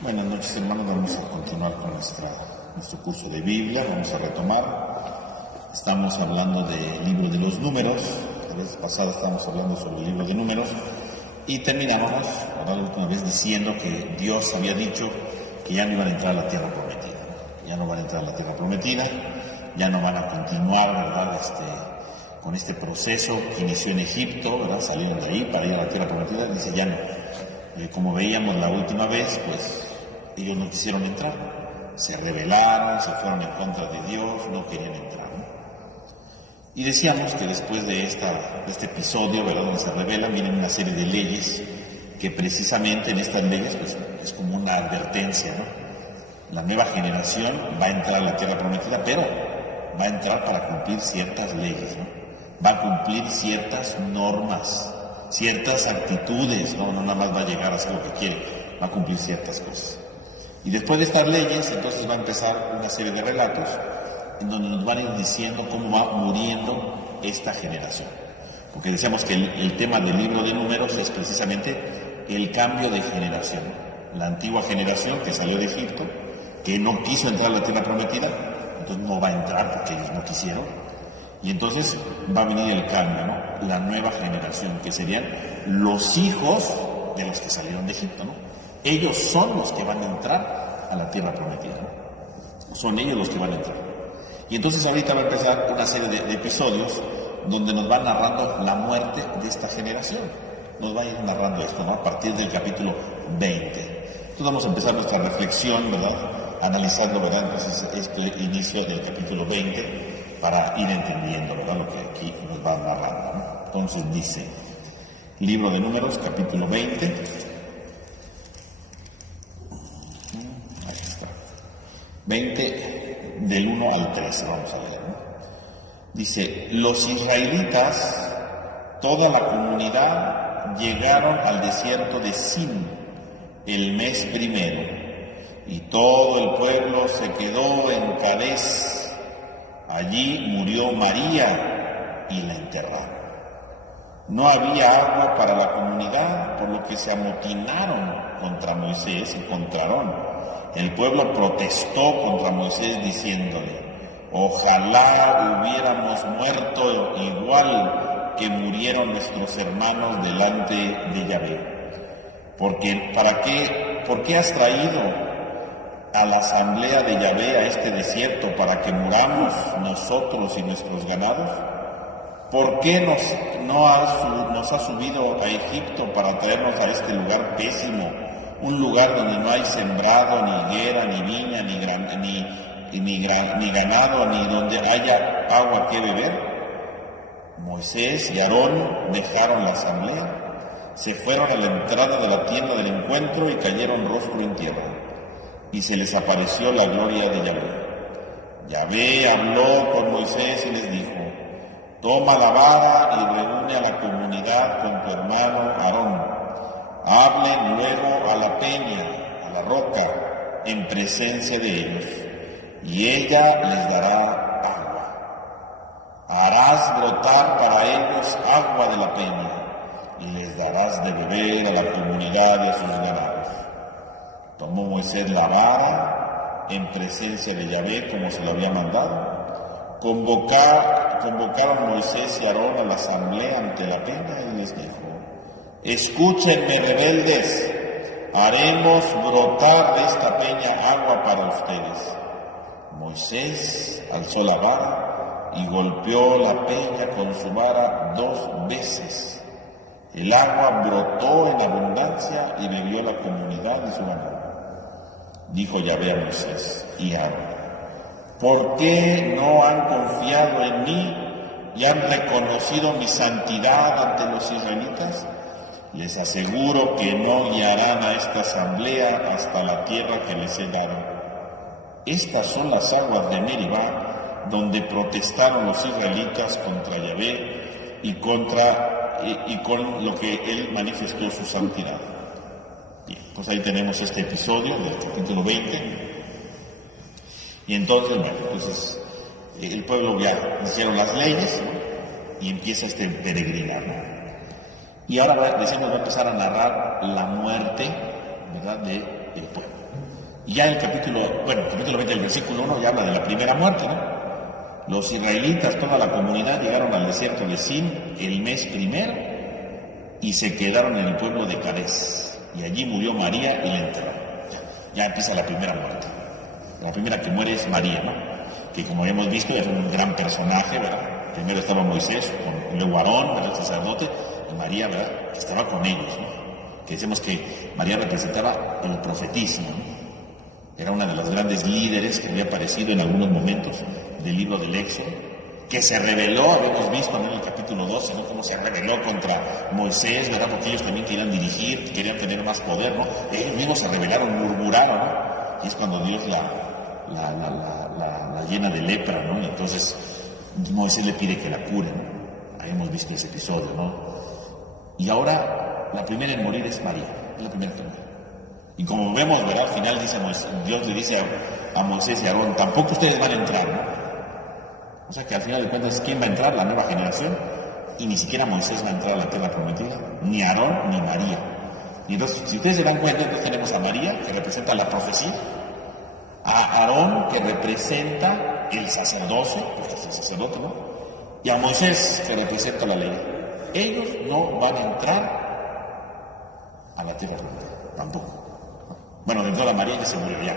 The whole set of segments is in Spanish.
Buenas noches, hermanos. Vamos a continuar con nuestro curso de Biblia. Vamos a retomar. Estamos hablando del libro de los números. La vez pasada estábamos hablando sobre el libro de números y terminábamos, la última vez, diciendo que Dios había dicho que ya no iban a entrar a la tierra prometida. Ya no van a entrar a la tierra prometida, ya no van a continuar, ¿verdad? Con este proceso que inició en Egipto, ¿verdad? Salieron de ahí para ir a la tierra prometida. Dice, ya no. Como veíamos la última vez, pues ellos no quisieron entrar, se rebelaron, se fueron en contra de Dios, no querían entrar, ¿no? Y decíamos que después de este episodio, ¿verdad?, donde se rebelan, vienen una serie de leyes que precisamente en estas leyes pues, es como una advertencia, ¿no? La nueva generación va a entrar a la tierra prometida, pero va a entrar para cumplir ciertas leyes, ¿no? Va a cumplir ciertas normas, ciertas actitudes, no nada más va a llegar a hacer lo que quiere, va a cumplir ciertas cosas. Y después de estas leyes, entonces va a empezar una serie de relatos en donde nos van a ir diciendo cómo va muriendo esta generación. Porque decíamos que el tema del libro de números es precisamente el cambio de generación. La antigua generación que salió de Egipto, que no quiso entrar a la tierra prometida, entonces no va a entrar porque ellos no quisieron. Y entonces va a venir el cambio, ¿no? La nueva generación, que serían los hijos de los que salieron de Egipto, ¿no? Ellos son los que van a entrar a la tierra prometida, ¿no? Son ellos los que van a entrar. Y entonces ahorita va a empezar una serie de episodios donde nos va narrando la muerte de esta generación. Nos va a ir narrando esto, ¿no? A partir del capítulo 20. Entonces vamos a empezar nuestra reflexión, ¿verdad? Analizando, ¿verdad? Entonces este inicio del capítulo 20 para ir entendiendo, ¿verdad?, lo que aquí nos va narrando, ¿no? Entonces dice, libro de Números, capítulo 20, ahí está, 20 del 1 al 13, vamos a leer, ¿no? Dice, los israelitas, toda la comunidad, llegaron al desierto de Sin el mes primero, y todo el pueblo se quedó en Cadés. Allí murió María y la enterraron. No había agua para la comunidad, por lo que se amotinaron contra Moisés y contra Aarón. El pueblo protestó contra Moisés diciéndole, ojalá hubiéramos muerto igual que murieron nuestros hermanos delante de Yahvé. Porque, ¿por qué has traído a la asamblea de Yahvé a este desierto para que muramos nosotros y nuestros ganados? ¿Por qué nos ha subido a Egipto para traernos a este lugar pésimo, un lugar donde no hay sembrado, ni higuera, ni viña, ni ganado, ni donde haya agua que beber? Moisés y Aarón dejaron la asamblea, se fueron a la entrada de la tienda del encuentro y cayeron rostro en tierra. Y se les apareció la gloria de Yahvé. Yahvé habló con Moisés y les dijo, toma la vara y reúne a la comunidad con tu hermano Aarón. Hablen luego a la peña, a la roca, en presencia de ellos, y ella les dará agua. Harás brotar para ellos agua de la peña, y les darás de beber a la comunidad y a sus ganados. Tomó Moisés la vara en presencia de Yahvé como se lo había mandado. Convocaron Moisés y Aarón a la asamblea ante la peña y les dijo, escúchenme, rebeldes, haremos brotar de esta peña agua para ustedes. Moisés alzó la vara y golpeó la peña con su vara 2 veces. El agua brotó en abundancia y bebió la comunidad y su ganado. Dijo Yahvé a Moisés y a Aarón, ¿por qué no han confiado en mí y han reconocido mi santidad ante los israelitas? Les aseguro que no guiarán a esta asamblea hasta la tierra que les he dado. Estas son las aguas de Meribá, donde protestaron los israelitas contra Yahvé y con lo que él manifestó su santidad. Bien, pues ahí tenemos este episodio del capítulo 20. Y entonces, el pueblo ya hicieron las leyes, ¿no? Y empieza este peregrinar, ¿no? Y ahora va a empezar a narrar la muerte, ¿verdad?, del pueblo. Y ya el capítulo 20 del versículo 1 ya habla de la primera muerte, ¿no? Los israelitas, toda la comunidad, llegaron al desierto de Sin el mes primero y se quedaron en el pueblo de Cades. Y allí murió María y la enterraron. Ya empieza la primera muerte. La primera que muere es María, ¿no? Que como hemos visto es un gran personaje, ¿verdad? Primero estaba Moisés, y luego Aarón, ¿verdad? El sacerdote, y María, ¿verdad? Que estaba con ellos, ¿no? Que decimos que María representaba el profetismo, ¿no? Era una de las grandes líderes que había aparecido en algunos momentos del libro del Éxodo, que se rebeló, habíamos visto en el capítulo 12, ¿no? Cómo se rebeló contra Moisés, ¿verdad? Porque ellos también querían dirigir, querían tener más poder, ¿no? Ellos mismos se rebelaron, murmuraron, ¿no? Y es cuando Dios la llena de lepra, ¿no? Y entonces Moisés le pide que la cure, ¿no? Habíamos visto ese episodio, ¿no? Y ahora la primera en morir es María, es la primera que muere. Y como vemos, ¿verdad? Al final dice Dios le dice a Moisés y a Aarón, tampoco ustedes van a entrar, ¿no? O sea que al final de cuentas, ¿quién va a entrar? La nueva generación. Y ni siquiera Moisés va a entrar a la tierra prometida, ni Aarón ni María. Y entonces, si ustedes se dan cuenta, entonces tenemos a María, que representa la profecía, a Aarón, que representa el sacerdocio, porque es el sacerdote, ¿no? Y a Moisés, que representa la ley. Ellos no van a entrar a la tierra prometida, tampoco. Bueno, de toda María ya se murió ya.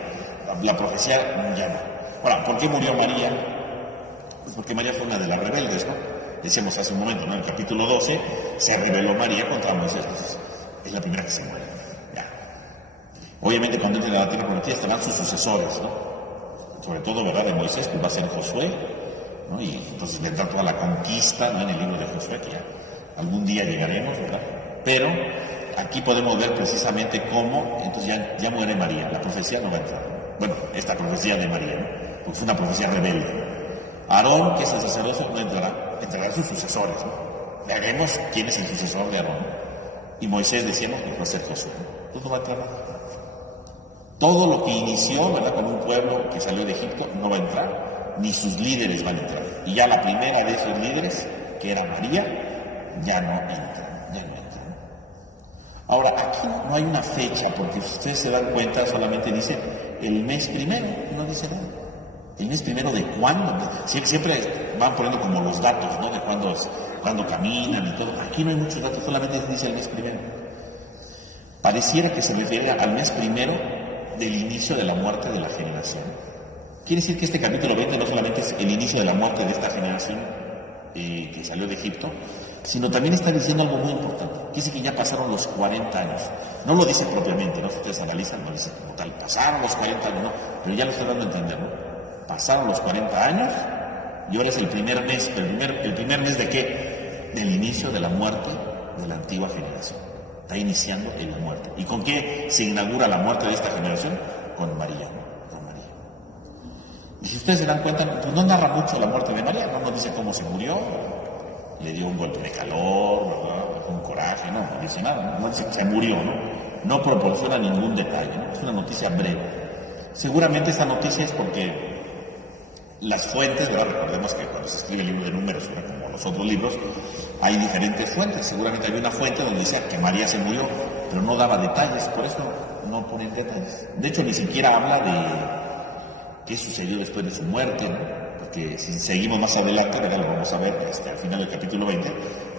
La profecía ya no. Ahora, ¿por qué murió María? Pues porque María fue una de las rebeldes, ¿no? Decíamos hace un momento, ¿no? En el capítulo 12 se rebeló María contra Moisés. Entonces, es la primera que se muere. Ya. Obviamente cuando entre a la tierra prometida estarán sus sucesores, ¿no? Sobre todo, ¿verdad? De Moisés, pues va a ser Josué, ¿no? Y entonces vendrá toda la conquista, ¿no? En el libro de Josué, que ya algún día llegaremos, ¿verdad? Pero aquí podemos ver precisamente cómo, entonces ya muere María, la profecía no va a entrar. Bueno, esta profecía de María, ¿no? Porque fue una profecía rebelde. Aarón, que es el sacerdote, no entrarán sus sucesores, ¿no? Veremos quién es el sucesor de Aarón. Y Moisés decíamos que va a ser Josué, ¿no? Entonces no va a entrar nada. Todo lo que inició, ¿verdad? Con un pueblo que salió de Egipto, no va a entrar, ni sus líderes van a entrar. Y ya la primera de esos líderes, que era María, ya no entra, ya no entra. Ahora, aquí no hay una fecha, porque si ustedes se dan cuenta, solamente dice el mes primero, no dice nada. ¿El mes primero de cuándo? Siempre van poniendo como los datos, ¿no? De cuándo caminan y todo. Aquí no hay muchos datos, solamente dice el mes primero. Pareciera que se refiere al mes primero del inicio de la muerte de la generación. Quiere decir que este capítulo 20 no solamente es el inicio de la muerte de esta generación que salió de Egipto, sino también está diciendo algo muy importante. Quiere decir que ya pasaron los 40 años. No lo dice propiamente, ¿no? Si ustedes analizan, no dice como tal, pasaron los 40 años, ¿no? Pero ya lo está dando a entender, ¿no? Pasaron los 40 años y ahora es el primer mes. ¿El primer mes de qué? Del inicio de la muerte de la antigua generación. Está iniciando en la muerte. ¿Y con qué se inaugura la muerte de esta generación? Con María, ¿no? Con María. Y si ustedes se dan cuenta, pues no narra mucho la muerte de María, no nos dice cómo se murió, le dio un golpe de calor, ¿verdad? Un coraje, no dice nada, no dice que se murió, ¿no? No proporciona ningún detalle, ¿no? Es una noticia breve. Seguramente esta noticia es porque las fuentes, ¿verdad? Recordemos que cuando se escribe el libro de Números, como los otros libros, hay diferentes fuentes. Seguramente había una fuente donde decía que María se murió, pero no daba detalles, por eso no ponen detalles. De hecho, ni siquiera habla de qué sucedió después de su muerte, ¿no? Porque si seguimos más adelante, ¿verdad? Lo vamos a ver al final del capítulo 20,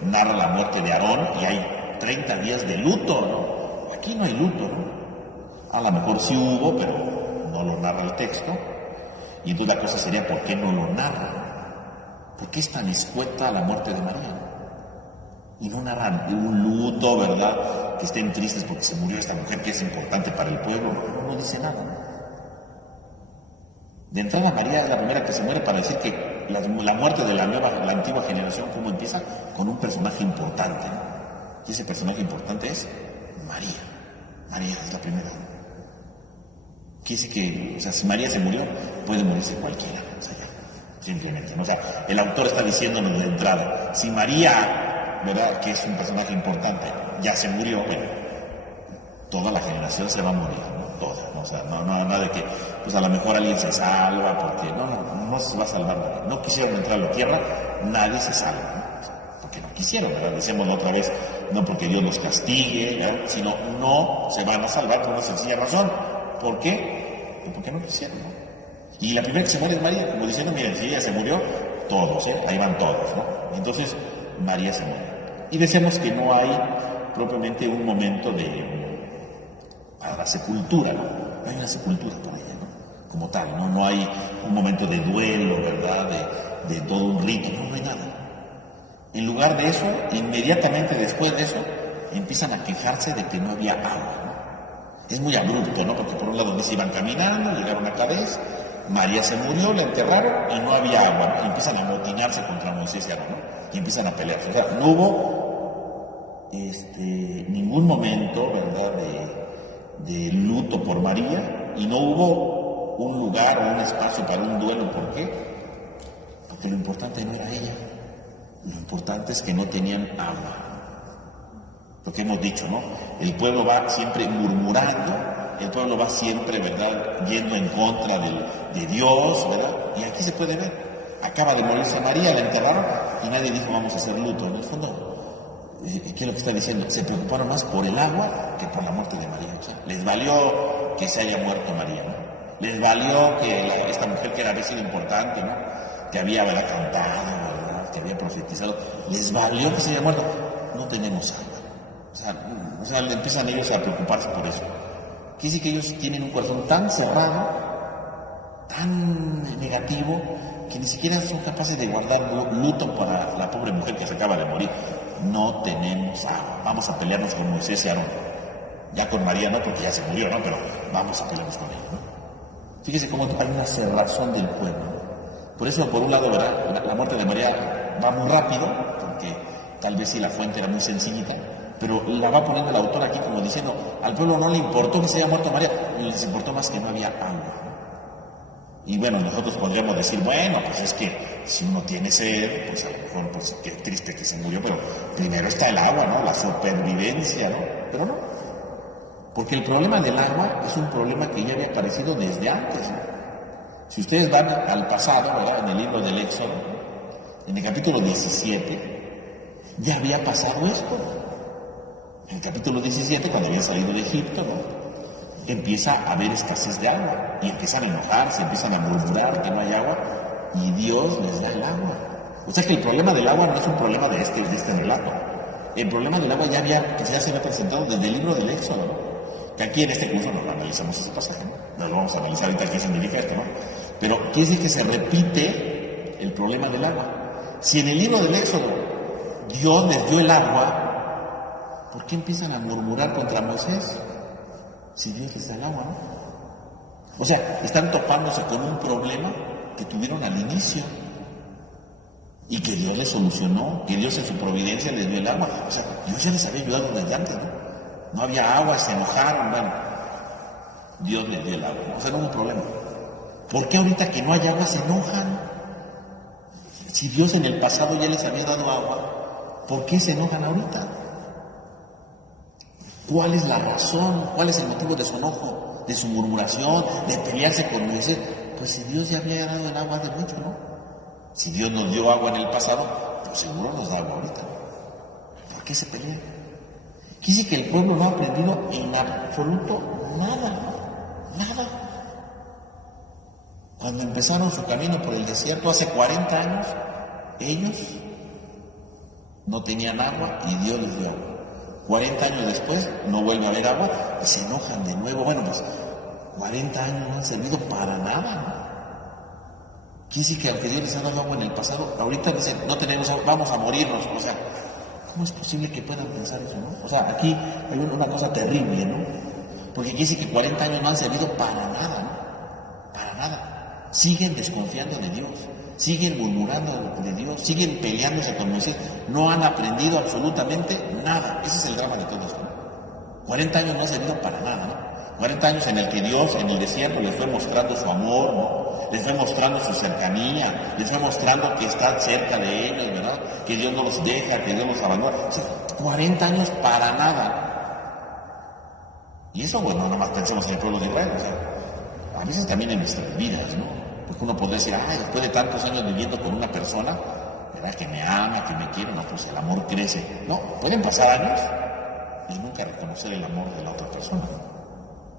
narra la muerte de Aarón y hay 30 días de luto, ¿no? Aquí no hay luto, ¿no? A lo mejor sí hubo, pero no lo narra el texto. Y entonces la cosa sería, ¿por qué no lo narran? ¿Por qué es tan escueta la muerte de María? Y no narran un luto, ¿verdad? Que estén tristes porque se murió esta mujer que es importante para el pueblo. No dice nada, ¿no? De entrada, María es la primera que se muere para decir que la muerte de la antigua generación, ¿cómo empieza? Con un personaje importante, ¿no? Y ese personaje importante es María. María es la primera. Quiere decir que, o sea, si María se murió, puede morirse cualquiera, o sea, ya, simplemente, ¿no? O sea, el autor está diciéndonos de entrada, si María, ¿verdad?, que es un personaje importante, ya se murió, bueno, toda la generación se va a morir, ¿no? Toda, ¿no? O sea, no nada de que, pues a lo mejor alguien se salva, porque no se va a salvar nadie. No quisieron entrar a la tierra, nadie se salva, ¿no? Porque no quisieron, ¿verdad? Decíamos la otra vez, no porque Dios los castigue, ¿verdad? Sino no se van a salvar por una sencilla razón. ¿Por qué? ¿Por qué no quisieron? ¿No? Y la primera que se muere es María, como diciendo, miren, si ella se murió, todos, ahí van todos, ¿no? Entonces María se muere. Y decimos que no hay propiamente un momento para la sepultura, ¿no? No hay una sepultura por ella, ¿no? Como tal, ¿no? No hay un momento de duelo, ¿verdad? De todo un rito, no hay nada. En lugar de eso, inmediatamente después de eso, empiezan a quejarse de que no había agua, ¿no? Es muy abrupto, ¿no? Porque por un lado dice, iban caminando, llegaron a Cadés, María se murió, la enterraron y no había agua, ¿no? Y empiezan a amotinarse contra Moisés y Aarón, ¿no? Y empiezan a pelearse. O sea, no hubo ningún momento, ¿verdad?, de luto por María, y no hubo un lugar o un espacio para un duelo. ¿Por qué? Porque lo importante no era ella. Lo importante es que no tenían agua. Lo que hemos dicho, ¿no? El pueblo va siempre murmurando, el pueblo va siempre, ¿verdad?, yendo en contra de Dios, ¿verdad? Y aquí se puede ver. Acaba de morirse María, la enterraron y nadie dijo vamos a hacer luto. En el fondo, ¿qué es lo que está diciendo? Se preocuparon más por el agua que por la muerte de María. O sea, les valió que se haya muerto María, ¿no? Les valió que esta mujer que había sido importante, ¿no?, que había, ¿verdad?, cantado, ¿verdad?, que había profetizado, les valió que se haya muerto. No tenemos agua. O sea, empiezan ellos a preocuparse por eso. Quiere decir que ellos tienen un corazón tan cerrado, tan negativo, que ni siquiera son capaces de guardar luto para la pobre mujer que se acaba de morir. No tenemos agua. Vamos a pelearnos con Moisés y Aarón. Ya con María no, porque ya se murió, ¿no? Pero vamos a pelearnos con ella, ¿no? Fíjese cómo hay una cerrazón del pueblo, ¿no? Por eso, por un lado, ¿verdad?, la muerte de María va muy rápido, porque tal vez sí la fuente era muy sencillita, pero la va poniendo el autor aquí como diciendo, al pueblo no le importó que se haya muerto María, les importó más que no había agua. Y bueno, nosotros podríamos decir, bueno, pues es que si uno tiene sed, pues a lo mejor, pues qué triste que se murió, pero primero está el agua, ¿no? La supervivencia, ¿no? Pero no, porque el problema del agua es un problema que ya había aparecido desde antes, ¿no? Si ustedes van al pasado, ¿verdad?, en el libro del Éxodo, en el capítulo 17, ya había pasado esto. En el capítulo 17, cuando habían salido de Egipto, ¿no?, empieza a haber escasez de agua y empiezan a enojarse, empiezan a murmurar que no hay agua y Dios les da el agua. O sea que el problema del agua no es un problema de este relato. El problema del agua ya se había presentado desde el libro del Éxodo, ¿no? Que aquí en este curso no analizamos ese pasaje, ¿no? No lo vamos a analizar ahorita qué significa esto, ¿no? Pero quiere decir que se repite el problema del agua. Si en el libro del Éxodo Dios les dio el agua, ¿por qué empiezan a murmurar contra Moisés? Si Dios les da el agua, ¿no? O sea, están topándose con un problema que tuvieron al inicio y que Dios les solucionó, que Dios en su providencia les dio el agua. O sea, Dios ya les había ayudado desde antes, ¿no? No había agua, se enojaron, bueno, Dios les dio el agua, ¿no? O sea, no hubo un problema. ¿Por qué ahorita que no hay agua se enojan? Si Dios en el pasado ya les había dado agua, ¿por qué se enojan ahorita? ¿Cuál es la razón? ¿Cuál es el motivo de su enojo, de su murmuración, de pelearse con Moisés? Pues si Dios ya había dado el agua de mucho, ¿no? Si Dios nos dio agua en el pasado, pues seguro nos da agua ahorita. ¿Por qué se pelean? Quiere decir que el pueblo no ha aprendido en absoluto nada, nada. Cuando empezaron su camino por el desierto hace 40 años, ellos no tenían agua y Dios les dio agua. 40 años después no vuelve a haber agua y se enojan de nuevo. Bueno, pues 40 años no han servido para nada, ¿no? Quiere decir que aunque Dios les ha dado agua en el pasado, ahorita dicen, no tenemos agua, vamos a morirnos. O sea, ¿cómo es posible que puedan pensar eso, no? O sea, aquí hay una cosa terrible, ¿no? Porque quiere decir que 40 años no han servido para nada, ¿no? Para nada. Siguen desconfiando de Dios. Siguen murmurando de Dios, siguen peleándose con Moisés, no han aprendido absolutamente nada. Ese es el drama de todo esto, ¿no? 40 años no ha servido para nada, ¿no? 40 años en el que Dios en el desierto les fue mostrando su amor, ¿no? Les fue mostrando su cercanía, les fue mostrando que está cerca de ellos, ¿verdad? Que Dios no los deja, que Dios los abandona. O sea, 40 años para nada. Y eso, bueno, no nomás pensemos en el pueblo de Israel, o sea, a veces también en nuestras vidas, ¿no? Porque uno podría decir, después de tantos años viviendo con una persona, ¿verdad?, que me ama, que me quiere, no, pues el amor crece. No, pueden pasar años y nunca reconocer el amor de la otra persona.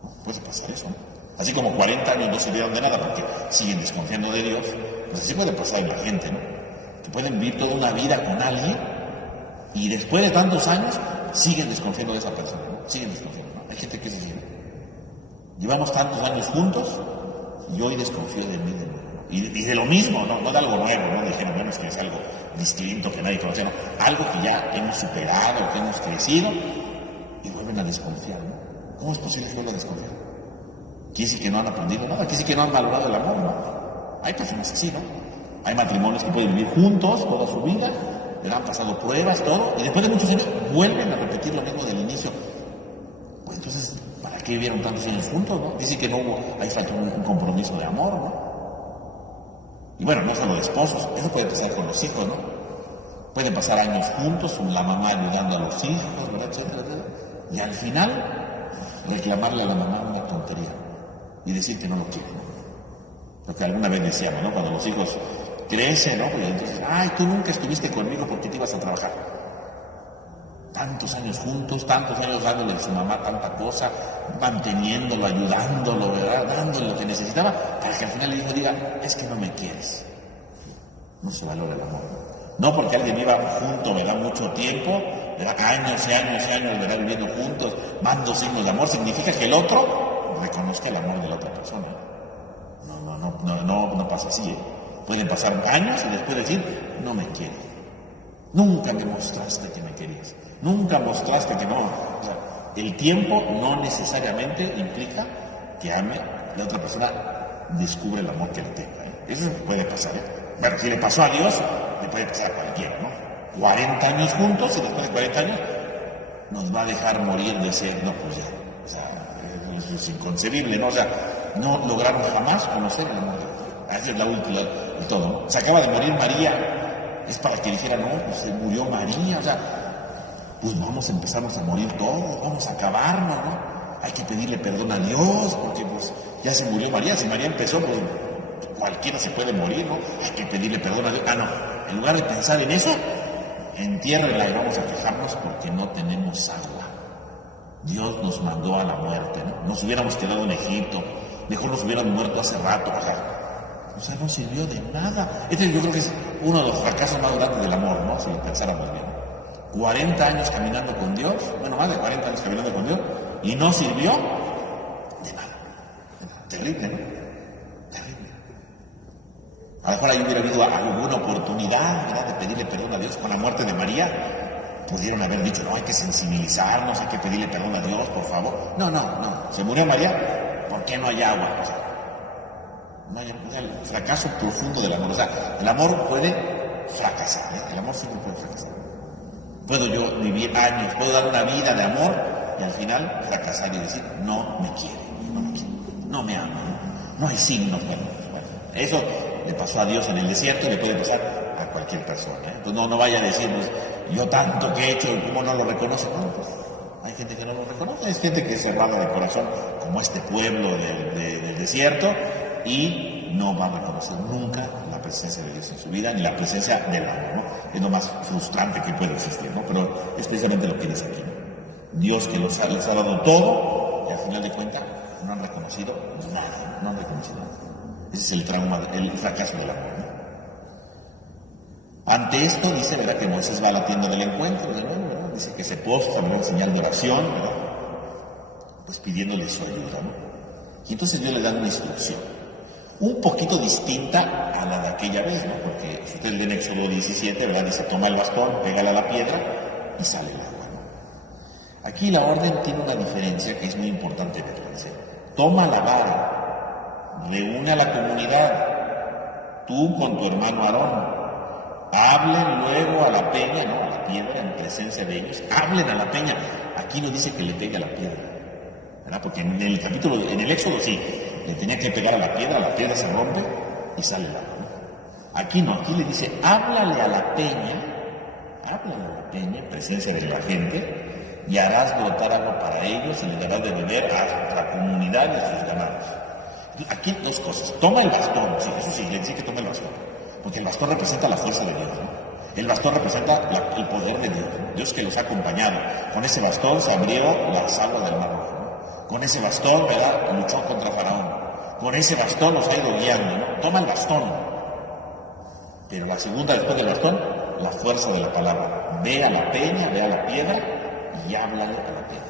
¿No? Puede pasar eso, ¿no? Así como 40 años no sirvieron de nada porque siguen desconfiando de Dios, pues así puede pasar en la gente, ¿no? Que pueden vivir toda una vida con alguien y después de tantos años siguen desconfiando de esa persona, ¿no? Siguen desconfiando, ¿no? Hay gente que es así, ¿no? Llevamos tantos años juntos y hoy desconfío de mí, y de lo mismo, no de algo nuevo, no de género, que es algo distinto que nadie conoce, no, algo que ya hemos superado, que hemos crecido y vuelven a desconfiar, ¿no? ¿Cómo es posible que vuelvan a desconfiar? Quiere decir que no han aprendido nada, quiere decir que no han valorado el amor, ¿no? Hay personas así, ¿no? Hay matrimonios que pueden vivir juntos toda su vida, le han pasado pruebas, todo, y después de muchos años vuelven a repetir lo mismo del inicio. Pues entonces, ¿para qué vivieron tantos años juntos, no? Dice que no hubo, ahí faltó un compromiso de amor, ¿no? Y bueno, no solo de esposos, eso puede pasar con los hijos, ¿no? Pueden pasar años juntos, con la mamá ayudando a los hijos, ¿verdad? Etcétera, etcétera. Y al final, reclamarle a la mamá una tontería y decir que no lo quiere, ¿no? Porque alguna vez decíamos, ¿no? Cuando los hijos crecen, ¿no? Pues entonces, ay, tú nunca estuviste conmigo porque te ibas a trabajar. Tantos años juntos, tantos años dándole a su mamá tanta cosa, manteniéndolo, ayudándolo, ¿verdad? Dándole lo que necesitaba, para que al final el hijo diga, es que no me quieres. No se valora el amor. No porque alguien viva junto, ¿verdad? Mucho tiempo, ¿verdad? Años y años y años, ¿verdad? Viviendo juntos, dando signos de amor, significa que el otro reconozca el amor de la otra persona. No pasa así, ¿eh? Pueden pasar años y después decir, no me quieres. Nunca me mostraste que me querías. Nunca mostraste que no. O sea, el tiempo no necesariamente implica que ame, la otra persona descubre el amor que le tenga, ¿eh? Eso puede pasar, ¿eh? Bueno, si le pasó a Dios, le puede pasar a cualquiera, ¿no? 40 años juntos y después de 40 años nos va a dejar morir de ser, no, pues ya. O sea, eso es inconcebible, ¿no? O sea, no lograron jamás conocer el amor de Dios. Esa es la última de todo, ¿no? Se acaba de morir María, es para que dijera, no, pues se murió María, o sea, pues vamos a empezarnos a morir todos, vamos a acabarnos, ¿no? Hay que pedirle perdón a Dios, porque pues ya se murió María, si María empezó, pues cualquiera se puede morir, ¿no? Hay que pedirle perdón a Dios. Ah, no, en lugar de pensar en eso, entiérrenla y vamos a quejarnos porque no tenemos agua. Dios nos mandó a la muerte, ¿no? Nos hubiéramos quedado en Egipto, mejor nos hubieran muerto hace rato, o sea, no sirvió de nada. Este yo creo que es uno de los fracasos más grandes del amor, ¿no? Si lo pensáramos bien. 40 años caminando con Dios, bueno, más de 40 años caminando con Dios, y no sirvió de nada. Terrible, ¿no? Terrible. A lo mejor ahí hubiera habido alguna oportunidad, ¿verdad?, de pedirle perdón a Dios con la muerte de María. Pudieron haber dicho, no, hay que sensibilizarnos, hay que pedirle perdón a Dios, por favor. No. Se murió María, ¿por qué no hay agua? O sea, no hay el fracaso profundo del amor. O sea, el amor puede fracasar, ¿eh? El amor siempre puede fracasar. Puedo yo vivir años, puedo dar una vida de amor y al final fracasar y decir, no me quiere, no me ama, no hay signos. Bueno, eso le pasó a Dios en el desierto y le puede pasar a cualquier persona, ¿eh? Entonces no vaya a decir, pues, yo tanto que he hecho, ¿cómo no lo reconoce? No, pues hay gente que no lo reconoce, hay gente que es cerrada de corazón, como este pueblo del desierto, y no va a reconocer nunca la presencia de Dios en su vida, ni la presencia del amor, ¿no? Es lo más frustrante que puede existir, ¿no? Pero es precisamente lo que dice aquí, ¿no? Dios que les ha dado todo, y al final de cuentas no han reconocido nada, no han reconocido nada. Ese es el trauma, el fracaso del amor, ¿no? Ante esto dice, ¿verdad?, que Moisés va a la tienda del encuentro de nuevo, ¿verdad? Dice que se postra, ¿verdad?, en señal de oración, ¿verdad?, pues pidiéndole su ayuda, ¿no? Y entonces Dios le da una instrucción un poquito distinta a la de aquella vez, ¿no? Porque si ustedes leen Éxodo 17, ¿verdad?, dice, toma el bastón, pégale a la piedra y sale el agua, ¿no? Aquí la orden tiene una diferencia que es muy importante verla. Dice, toma la vara, reúne a la comunidad, tú con tu hermano Aarón, hablen luego a la peña, ¿no?, a la piedra, en presencia de ellos, hablen a la peña. Aquí no dice que le pegue a la piedra, ¿verdad? Porque en el capítulo, en el Éxodo sí, le tenía que pegar a la piedra se rompe y sale el agua, ¿no? Aquí no, aquí le dice, háblale a la peña, en presencia de la gente, y harás brotar agua para ellos y le darás de beber a la comunidad y a sus ganados. Aquí dos cosas, toma el bastón, sí, eso sí, le dice que tome el bastón, porque el bastón representa la fuerza de Dios, ¿no? El bastón representa el poder de Dios, ¿no? Dios que los ha acompañado. Con ese bastón se abrieron las aguas del mar Rojo, ¿no? Con ese bastón, ¿verdad? Luchó contra Faraón. Con ese bastón nos ha ido guiando, ¿no? Toma el bastón. Pero la segunda, después del bastón, la fuerza de la palabra. Ve a la peña, ve a la piedra y háblale a la piedra.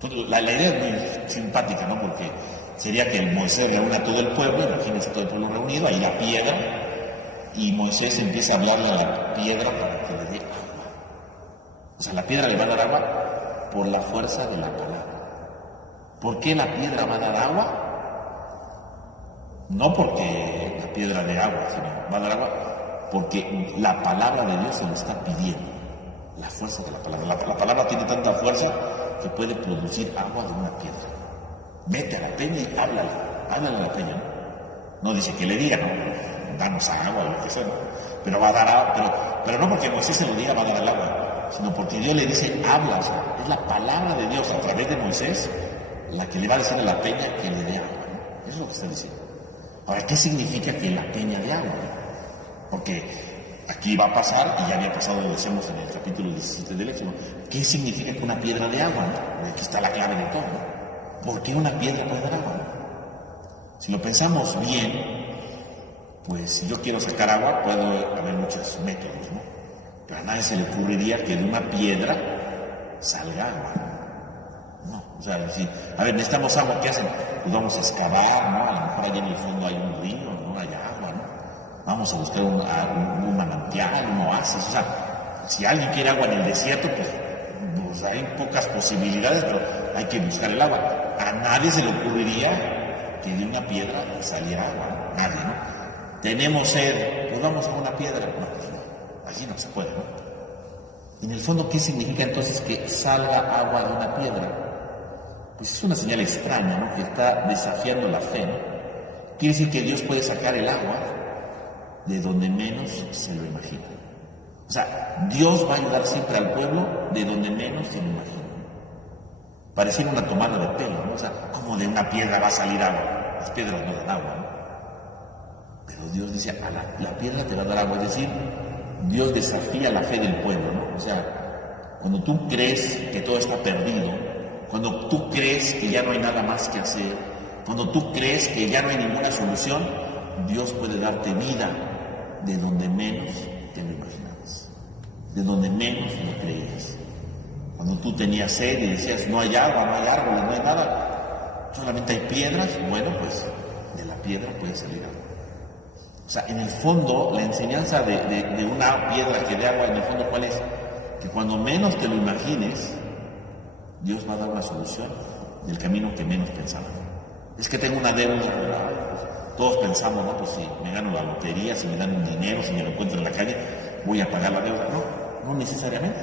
Entonces, la idea es muy simpática, ¿no? Porque sería que Moisés reúne a todo el pueblo, imagínense todo el pueblo reunido, ahí la piedra, y Moisés empieza a hablarle a la piedra para que le dé agua. O sea, la piedra le va a dar agua por la fuerza de la palabra. ¿Por qué la piedra va a dar agua? No porque la piedra dé agua, sino va a dar agua porque la palabra de Dios se lo está pidiendo. La fuerza de la palabra. La palabra tiene tanta fuerza que puede producir agua de una piedra. Vete a la peña y háblale a la peña. No dice que le diga, no, danos agua o lo que sea, ¿no? Pero va a dar agua, pero no porque Moisés se lo diga va a dar el agua, sino porque Dios le dice, habla, o sea, es la palabra de Dios a través de Moisés la que le va a decir a la peña que le dé agua, ¿no? Eso es lo que está diciendo. Ahora, ¿qué significa que la peña de agua? Porque aquí va a pasar, y ya había pasado, lo decíamos en el capítulo 17 del Éxodo, ¿qué significa que una piedra de agua? ¿No? Aquí está la clave de todo, ¿no? ¿Por qué una piedra puede dar agua? Si lo pensamos bien, pues si yo quiero sacar agua, puede haber muchos métodos, ¿no? Pero a nadie se le ocurriría que de una piedra salga agua. No, o sea, decir, a ver, necesitamos agua, ¿qué hacen? Pues vamos a excavar, ¿no? A lo mejor allá en el fondo hay un río, ¿no? Hay agua, ¿no? Vamos a buscar un manantial, un oasis, o sea, si alguien quiere agua en el desierto, pues hay pocas posibilidades, pero hay que buscar el agua. A nadie se le ocurriría que de una piedra saliera agua, ¿no? Nadie, ¿no? Tenemos sed, pues vamos a una piedra. No, pues no, allí no se puede, ¿no? En el fondo, ¿qué significa entonces que salga agua de una piedra? Pues es una señal extraña, ¿no? Que está desafiando la fe, ¿no? Quiere decir que Dios puede sacar el agua de donde menos se lo imagina. O sea, Dios va a ayudar siempre al pueblo de donde menos se lo imagina. Pareciera una tomada de pelo, ¿no? O sea, ¿cómo de una piedra va a salir agua? Las piedras no dan agua, ¿no? Pero Dios dice, la piedra te va a dar agua. Es decir, Dios desafía la fe del pueblo, ¿no? O sea, cuando tú crees que todo está perdido, cuando tú crees que ya no hay nada más que hacer, cuando tú crees que ya no hay ninguna solución, Dios puede darte vida de donde menos te lo imaginabas, de donde menos lo creías. Cuando tú tenías sed y decías, no hay agua, no hay árboles, no hay nada, solamente hay piedras, bueno, pues de la piedra puede salir agua. O sea, en el fondo, la enseñanza de una piedra que dé agua, en el fondo, ¿cuál es? Que cuando menos te lo imagines, Dios va a dar una solución del camino que menos pensaba. Es que tengo una deuda, todos pensamos, ¿no? Pues si me gano la lotería, si me dan un dinero, si me lo encuentro en la calle, voy a pagar la deuda. No necesariamente.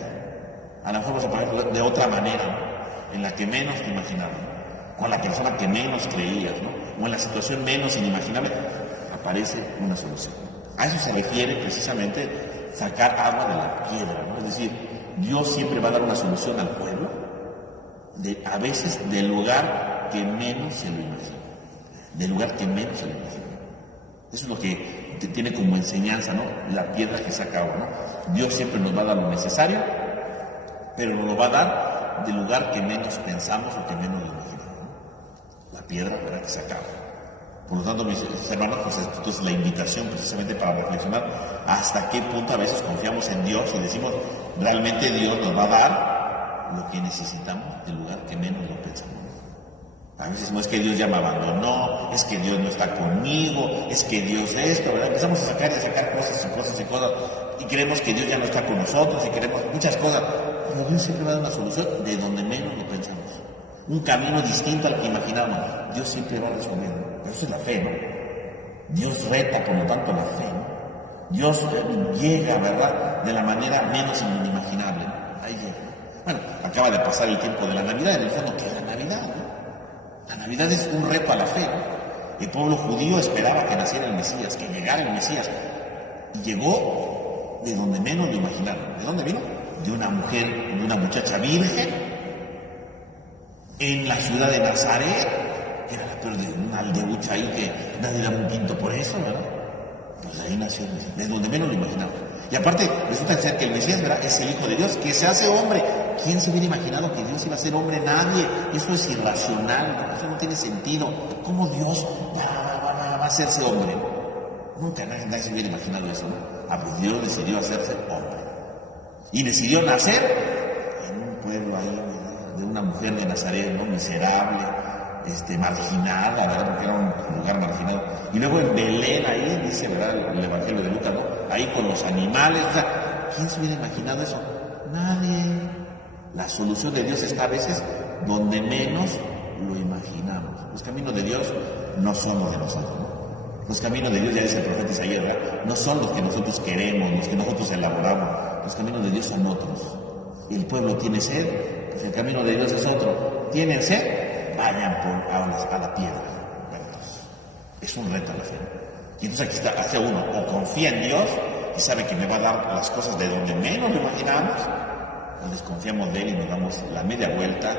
A lo mejor vas a pagar de otra manera, ¿no? En la que menos te imaginabas, ¿no? Con la persona que menos creías, ¿no? O en la situación menos inimaginable, aparece una solución. A eso se refiere precisamente sacar agua de la piedra, ¿no? Es decir, Dios siempre va a dar una solución al pueblo, a veces del lugar que menos se lo imagina. Del lugar que menos se lo imagina. Eso es lo que tiene como enseñanza, ¿no? La piedra que saca agua, ¿no? Dios siempre nos va a dar lo necesario, pero nos lo va a dar del lugar que menos pensamos o que menos lo imaginamos, ¿no? La piedra, ¿verdad?, que saca agua. Por lo tanto, mis hermanos, pues esto es la invitación precisamente para reflexionar hasta qué punto a veces confiamos en Dios y decimos, realmente Dios nos va a dar lo que necesitamos del lugar que menos lo pensamos. A veces no es que Dios ya me abandonó, es que Dios no está conmigo, es que Dios esto, ¿verdad? Empezamos a sacar cosas y creemos que Dios ya no está con nosotros y queremos muchas cosas. Pero Dios siempre va a dar una solución de donde menos lo pensamos. Un camino distinto al que imaginábamos. Dios siempre va resolviendo. Pero eso es la fe, ¿no? Dios reta, por lo tanto, la fe, ¿no? Dios llega, ¿verdad?, de la manera menos inimaginable. Ahí llega. Bueno, acaba de pasar el tiempo de la Navidad. En el fondo, ¿qué es la Navidad, no? La Navidad es un reto a la fe, ¿no? El pueblo judío esperaba que naciera el Mesías, que llegara el Mesías. Y llegó de donde menos lo imaginaron. ¿De dónde vino? De una mujer, de una muchacha virgen, en la ciudad de Nazaret, que era la peor de una aldeucha ahí que nadie daba un quinto por eso, ¿verdad? Pues ahí nació el Mesías, de donde menos lo imaginaban. Y aparte, resulta ser que el Mesías, ¿verdad?, es el Hijo de Dios, que se hace hombre, ¿quién se hubiera imaginado que Dios iba a ser hombre? Nadie. Eso es irracional, eso no tiene sentido. ¿Cómo Dios va a hacerse hombre? Nunca nadie se hubiera imaginado eso, ¿no? Pues Dios decidió hacerse hombre. Y decidió nacer en un pueblo ahí, de una mujer de Nazaret, ¿no? Miserable, marginada, ¿verdad? Porque era un lugar marginado. Y luego en Belén, ahí, dice, ¿verdad? El Evangelio de Lucas, ¿no? Ahí con los animales, o sea, ¿quién se hubiera imaginado eso? Nadie. La solución de Dios está a veces donde menos lo imaginamos. Los caminos de Dios no son los de nosotros, ¿no? Los caminos de Dios, ya dice el profeta Isaías, ¿verdad? No son los que nosotros queremos, los que nosotros elaboramos. Los caminos de Dios son otros. El pueblo tiene sed, pues el camino de Dios es otro. ¿Tienen sed? Vayan a la piedra. Bueno, es un reto a la fe. Y entonces aquí está, hace uno, o confía en Dios y sabe que me va a dar las cosas de donde menos lo imaginamos, o desconfiamos de Él y nos damos la media vuelta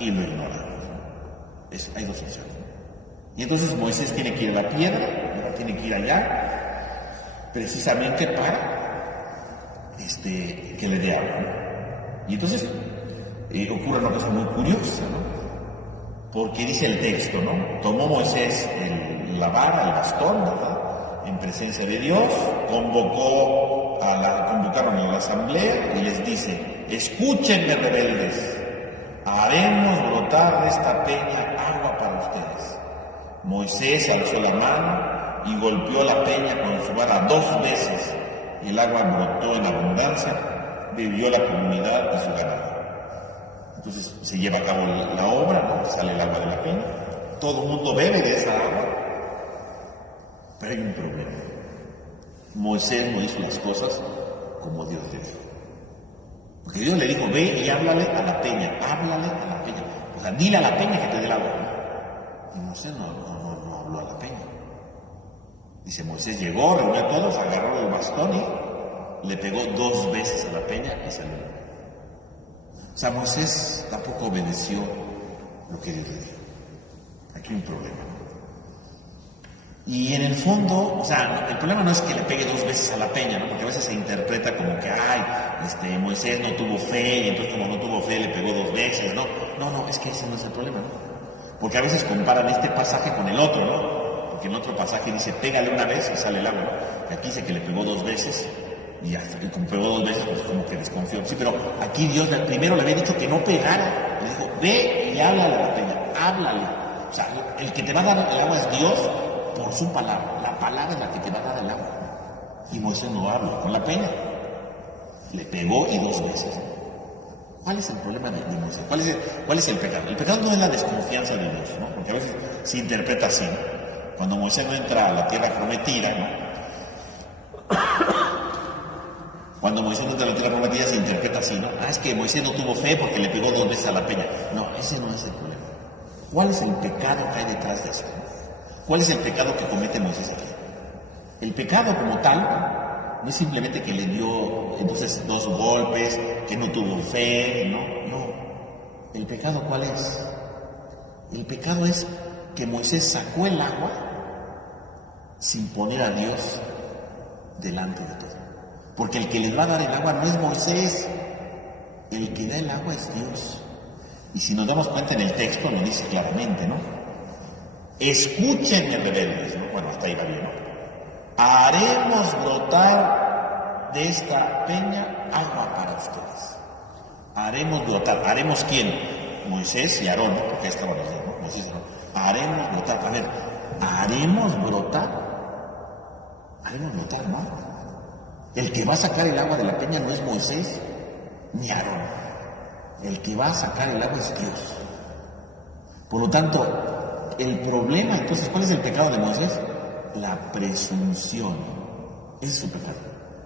y lo ignoramos. Hay dos opciones. Y entonces Moisés tiene que ir a la piedra, ¿verdad? Tiene que ir allá, precisamente para que le dé agua, ¿no? Y entonces ocurre una cosa muy curiosa, ¿no? Porque dice el texto, ¿no? Tomó Moisés la vara, el bastón, ¿verdad? En presencia de Dios, convocaron a la asamblea y les dice: escúchenme, rebeldes, haremos brotar de esta peña agua para ustedes. Moisés alzó la mano y golpeó la peña con su vara 2 veces, y el agua brotó en abundancia, bebió la comunidad y su ganado. Entonces se lleva a cabo la obra, ¿no? Sale el agua de la peña, todo el mundo bebe de esa agua, pero hay un problema. Moisés no hizo las cosas como Dios le dijo. Porque Dios le dijo: ve y háblale a la peña, o sea, dile a la peña que te dé el agua. Y Moisés no habló a la peña. Dice, Moisés llegó, reunió a todos, agarró el bastón y le pegó 2 veces a la peña y salió. O sea, Moisés tampoco obedeció lo que Dios le dijo. Aquí hay un problema. Y en el fondo, o sea, el problema no es que le pegue 2 veces a la peña, ¿no? Porque a veces se interpreta como que, Moisés no tuvo fe, y entonces como no tuvo fe le pegó 2 veces, ¿no? No, es que ese no es el problema, ¿no? Porque a veces comparan este pasaje con el otro, ¿no? Porque en otro pasaje dice, pégale 1 vez y sale el agua, ¿no? Y aquí dice que le pegó 2 veces, y hasta que como pegó 2 veces, pues como que desconfió. Sí, pero aquí Dios primero le había dicho que no pegara. Le dijo, ve y háblale a la peña, háblale. O sea, el que te va a dar el agua es Dios por su palabra. La palabra es la que te va a dar el agua. Y Moisés no habló con la peña. Le pegó y 2 veces. ¿Cuál es el problema de Moisés? ¿Cuál es el pecado? El pecado no es la desconfianza de Dios, ¿no? Porque a veces se interpreta así, ¿no? Cuando Moisés no entra a la tierra prometida, ¿no? Cuando Moisés no entra a la tierra prometida se interpreta así, ¿no? Es que Moisés no tuvo fe porque le pegó 2 veces a la peña. No, ese no es el problema. ¿Cuál es el pecado que hay detrás de esto? ¿Cuál es el pecado que comete Moisés aquí? El pecado como tal no es simplemente que le dio entonces 2 golpes, que no tuvo fe, no. ¿El pecado cuál es? El pecado es que Moisés sacó el agua sin poner a Dios delante de todo. Porque el que les va a dar el agua no es Moisés, el que da el agua es Dios. Y si nos damos cuenta en el texto lo dice claramente, ¿no? Escúchenme, rebeldes, ¿no? Bueno, hasta ahí va bien, ¿no? Haremos brotar de esta peña agua para ustedes. Haremos brotar. ¿Haremos quién? Moisés y Aarón, ¿no? Porque ahí estaban los dos, ¿no? Moisés y Aarón. Haremos brotar. A ver, ¿haremos brotar? Haremos brotar, ¿no? El que va a sacar el agua de la peña no es Moisés ni Aarón. El que va a sacar el agua es Dios. Por lo tanto, el problema, entonces, ¿cuál es el pecado de Moisés? La presunción. Ese es su pecado,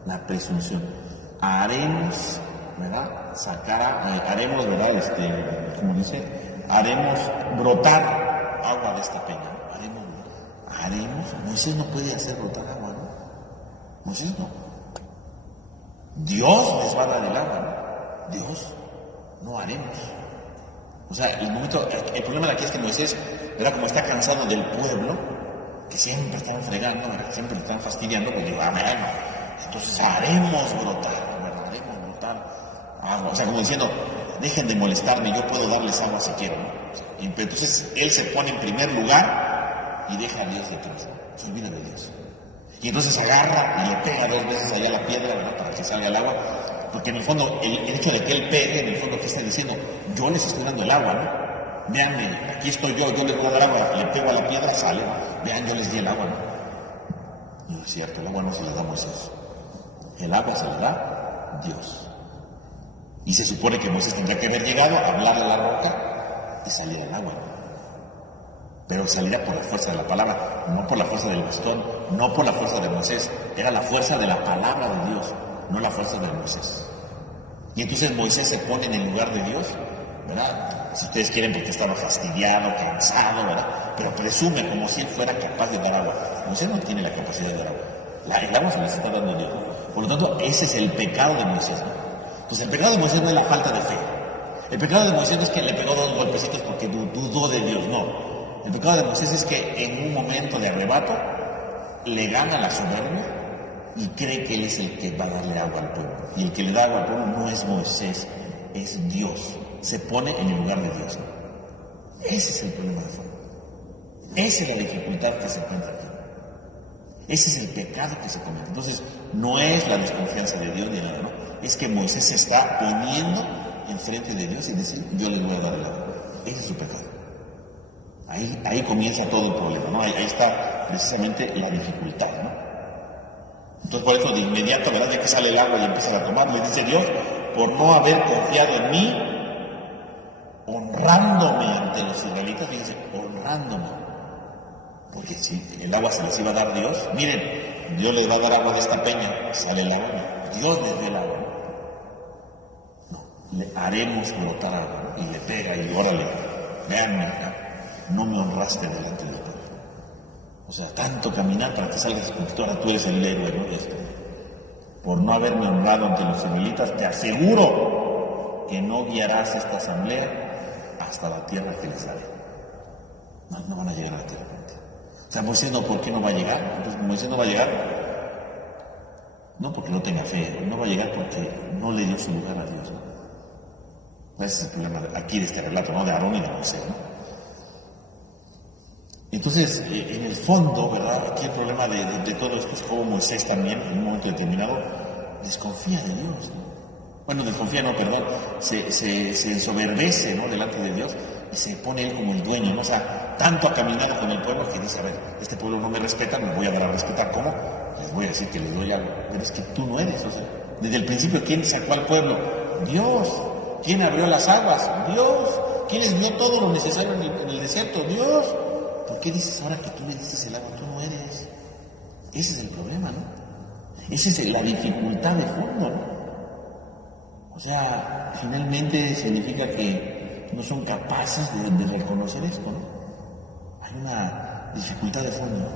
la presunción. Haremos, ¿verdad? Haremos, ¿verdad? Como dice, haremos brotar agua de esta peña. Haremos. Moisés no puede hacer brotar agua, ¿no? Moisés no. Dios les va a dar el agua, ¿no? Dios, no haremos. O sea, el problema de aquí es que Moisés, ¿verdad? Como está cansado del pueblo, que siempre están fregando, ¿verdad? Que siempre están fastidiando, pues digo, bueno, entonces haremos brotar agua. O sea, como diciendo, dejen de molestarme, yo puedo darles agua si quiero, ¿no? Y entonces él se pone en primer lugar y deja a Dios detrás, ¿no? Se olvida de Dios. Y entonces agarra y le pega 2 veces allá a la piedra, ¿verdad? Para que salga el agua, porque en el fondo, el hecho de que él pegue, en el fondo que está diciendo, yo les estoy dando el agua, ¿no? Veanme, aquí estoy yo les voy a dar agua, le pego a la piedra, sale, ¿no? Vean, yo les di el agua, ¿no? No es cierto, el agua no se le da a Moisés. El agua se le da a Dios. Y se supone que Moisés tendría que haber llegado a hablarle a la roca y salir el agua, ¿no? Pero salirá por la fuerza de la palabra, no por la fuerza del bastón, no por la fuerza de Moisés, era la fuerza de la palabra de Dios, no la fuerza de Moisés. Y entonces Moisés se pone en el lugar de Dios, ¿verdad? Si ustedes quieren, porque estaba fastidiado, cansado, ¿verdad? Pero presume como si él fuera capaz de dar agua. Moisés no tiene la capacidad de dar agua. El agua se la está dando Dios. Por lo tanto, ese es el pecado de Moisés, ¿no? Pues el pecado de Moisés no es la falta de fe. El pecado de Moisés no es que le pegó 2 golpecitos porque dudó de Dios, no. El pecado de Moisés es que en un momento de arrebato le gana la soberbia y cree que él es el que va a darle agua al pueblo. Y el que le da agua al pueblo no es Moisés, es Dios. Se pone en el lugar de Dios. Ese es el problema de fondo. Esa es la dificultad que se encuentra aquí. Ese es el pecado que se comete. Entonces, no es la desconfianza de Dios ni nada, ¿no? Es que Moisés se está poniendo enfrente de Dios y decir, yo le voy a dar el agua. Ese es su pecado. Ahí comienza todo el problema, ¿no? Ahí está precisamente la dificultad, ¿no? Entonces, por eso de inmediato, ¿verdad? Ya que sale el agua y empiezan a tomar, le dice Dios, por no haber confiado en mí, honrándome ante los israelitas, fíjense, honrándome. Porque si el agua se les iba a dar Dios, miren, Dios les va a dar agua de esta peña, sale el agua, Dios les dio el agua. No, le haremos brotar agua, ¿no? Y le pega y órale, veanme, no me honraste delante del pueblo. O sea, tanto caminar para que salgas con ahora tú eres el héroe, ¿no? Por no haberme honrado ante los israelitas, te aseguro que no guiarás esta asamblea hasta la tierra que les daré. No van a llegar a la tierra. O sea, Moisés no, ¿por qué no va a llegar? Pues Moisés no va a llegar, no porque no tenga fe, no va a llegar porque no le dio su lugar a Dios, ¿no? Ese es el problema aquí de este relato, ¿no? De Aarón y de Moisés, ¿no? Entonces, en el fondo, ¿verdad? Aquí el problema de todo esto es como Moisés también, en un momento determinado, desconfía de Dios, ¿no? Bueno, desconfía, no, perdón, se ensoberbece, ¿no? Delante de Dios y se pone él como el dueño, ¿no? O sea, tanto ha caminado con el pueblo que dice, a ver, este pueblo no me respeta, me voy a dar a respetar, ¿cómo? Les voy a decir que les doy algo, pero es que tú no eres, o sea, desde el principio, ¿quién sacó al pueblo? Dios. ¿Quién abrió las aguas? Dios. ¿Quién les dio todo lo necesario en el desierto? Dios. ¿Por qué dices ahora que tú le dices el agua? Tú no eres. Ese es el problema, ¿no? Esa es la dificultad de fondo, ¿no? O sea, finalmente significa que no son capaces de reconocer esto, ¿no? Hay una dificultad de fondo, ¿no?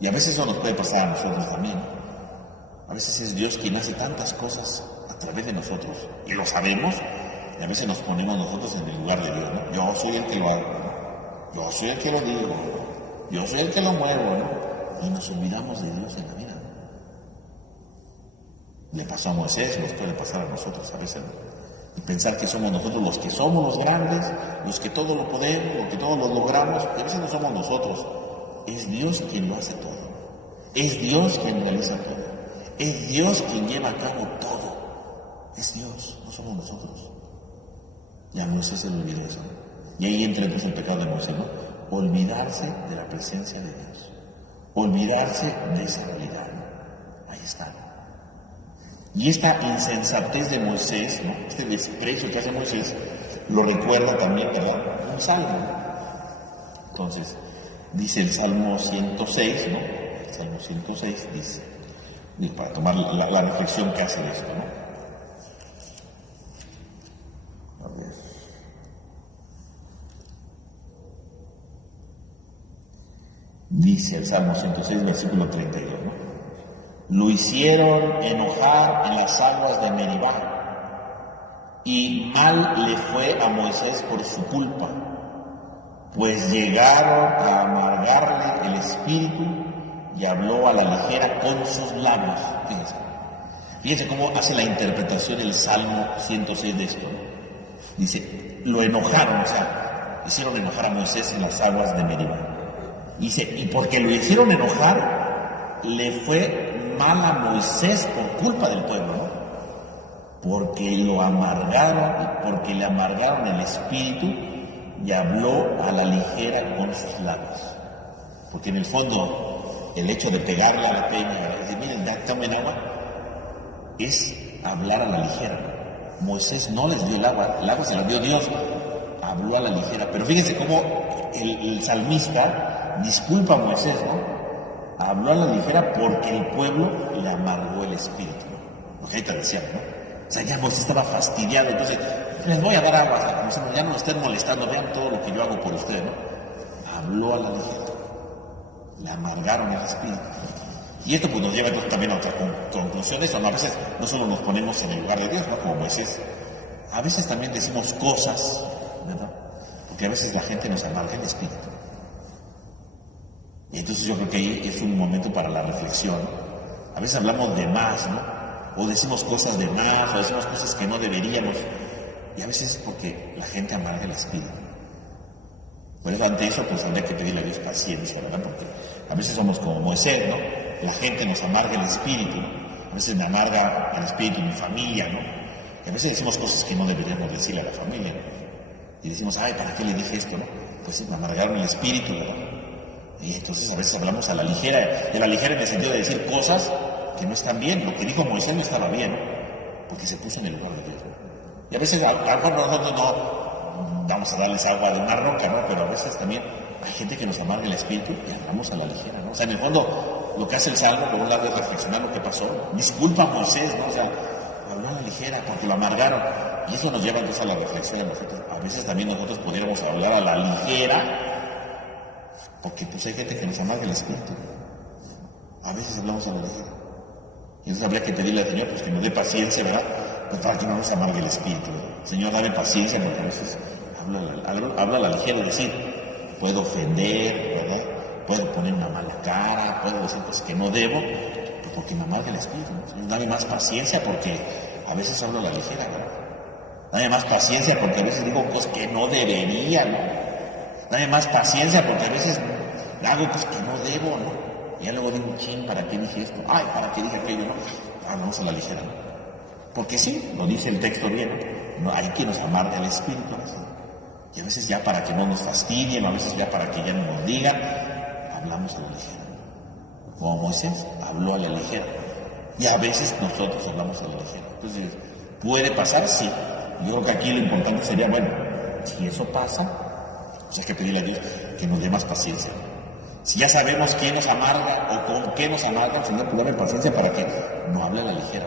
Y a veces eso nos puede pasar a nosotros también. A veces es Dios quien hace tantas cosas a través de nosotros, y lo sabemos, y a veces nos ponemos nosotros en el lugar de Dios, ¿no? Yo soy el que lo hago, ¿no? Yo soy el que lo digo, yo soy el que lo muevo, ¿no? Y nos olvidamos de Dios en la vida, ¿no? Le pasó a Moisés, nos puede pasar a nosotros a veces, ¿no? Y pensar que somos nosotros los que somos los grandes, los que todo lo podemos, los que todo lo logramos, pero a veces no somos nosotros. Es Dios quien lo hace todo. Es Dios quien realiza todo. Es Dios quien lleva a cabo todo. Es Dios, no somos nosotros. Y a Moisés se le olvidó eso, ¿no? Y ahí entra entonces el pecado de Moisés, ¿no? Olvidarse de la presencia de Dios. Olvidarse de esa realidad, ¿no? Ahí está. Y esta insensatez de Moisés, ¿no? Este desprecio que hace Moisés, lo recuerda también, ¿verdad? Un salmo. Entonces, dice el Salmo 106, ¿no? El Salmo 106 dice, para tomar la reflexión que hace de esto, ¿no? Dice el Salmo 106, versículo 32, ¿no? Lo hicieron enojar en las aguas de Meribá, y mal le fue a Moisés por su culpa, pues llegaron a amargarle el espíritu y habló a la ligera con sus labios. Fíjense cómo hace la interpretación el Salmo 106 de esto, ¿no? Dice, lo enojaron, o sea, hicieron enojar a Moisés en las aguas de Meribá. Dice, y porque lo hicieron enojar, le fue mal a Moisés por culpa del pueblo, ¿no? Porque lo amargaron, porque le amargaron el espíritu y habló a la ligera con sus labios. Porque en el fondo, el hecho de pegarle a la peña, decir, miren, tomen agua, es hablar a la ligera. Moisés no les dio el agua se la dio Dios, habló a la ligera. Pero fíjense cómo el salmista disculpa a Moisés, ¿no? Habló a la ligera porque el pueblo le amargó el espíritu, ¿no? Lo que ahorita decían, ¿no? O sea, ya Moisés estaba fastidiado, entonces les voy a dar agua, ya no me estén molestando, vean todo lo que yo hago por ustedes, ¿no? Habló a la ligera, le amargaron el espíritu. Y esto pues nos lleva entonces también a otra conclusión de eso, ¿no? A veces no solo nos ponemos en el lugar de Dios, ¿no? Como Moisés, a veces también decimos cosas, ¿verdad? Porque a veces la gente nos amarga el espíritu. Y entonces yo creo que ahí es un momento para la reflexión. A veces hablamos de más, ¿no? O decimos cosas de más, o decimos cosas que no deberíamos. Y a veces es porque la gente amarga el espíritu. Por eso ante eso pues habría que pedirle a Dios paciencia, ¿verdad? Porque a veces somos como Moisés, ¿no? La gente nos amarga el espíritu. A veces me amarga el espíritu mi familia, ¿no? Y a veces decimos cosas que no deberíamos decirle a la familia. Y decimos, ay, ¿para qué le dije esto, no? Pues sí, me amargaron el espíritu, ¿verdad? Y entonces a veces hablamos a la ligera, en el sentido de decir cosas que no están bien. Lo que dijo Moisés no estaba bien, porque se puso en el lugar de Dios. Y a veces, nosotros no vamos a darles agua de una roca, ¿no? Pero a veces también hay gente que nos amarga el espíritu y hablamos a la ligera, ¿no? O sea, en el fondo, lo que hace el Salmo, por un lado, es reflexionar lo que pasó. Disculpa a Moisés, ¿no? O sea, habló a la ligera porque lo amargaron. Y eso nos lleva entonces a la reflexión a nosotros. A veces también nosotros pudiéramos hablar a la ligera, porque pues hay gente que nos amarga el espíritu. A veces hablamos a la ligera. Y entonces habría que pedirle al Señor pues que nos dé paciencia, ¿verdad? Pues para que no nos amargue el espíritu. Señor, dame paciencia, porque a veces habla a la ligera, es decir, puedo ofender, ¿verdad? Puedo poner una mala cara, puedo decir cosas que no debo, pues porque me amarga el espíritu, ¿no? Señor, dame más paciencia, porque a veces hablo a la ligera, ¿verdad? Dame más paciencia, porque a veces digo cosas que no debería, ¿no? Dame más paciencia, porque a veces hago cosas que no debo, ¿no? Y ya luego digo, ching, ¿para qué dije esto? Ay, ¿para qué dije aquello? No, vamos a la ligera, ¿no? Porque sí, lo dice el texto bien, ¿no? Hay que nos amarga el espíritu, ¿no? Y a veces ya para que no nos fastidien, a veces ya para que ya no nos digan, hablamos a la ligera. Como Moisés habló a la ligera. Y a veces nosotros hablamos a la ligera. Entonces, ¿puede pasar? Sí. Yo creo que aquí lo importante sería, bueno, si eso pasa, pues hay que pedirle a Dios que nos dé más paciencia. Si ya sabemos quién nos amarga o con qué nos amarga, Señor, pues dame paciencia para que no hable a la ligera.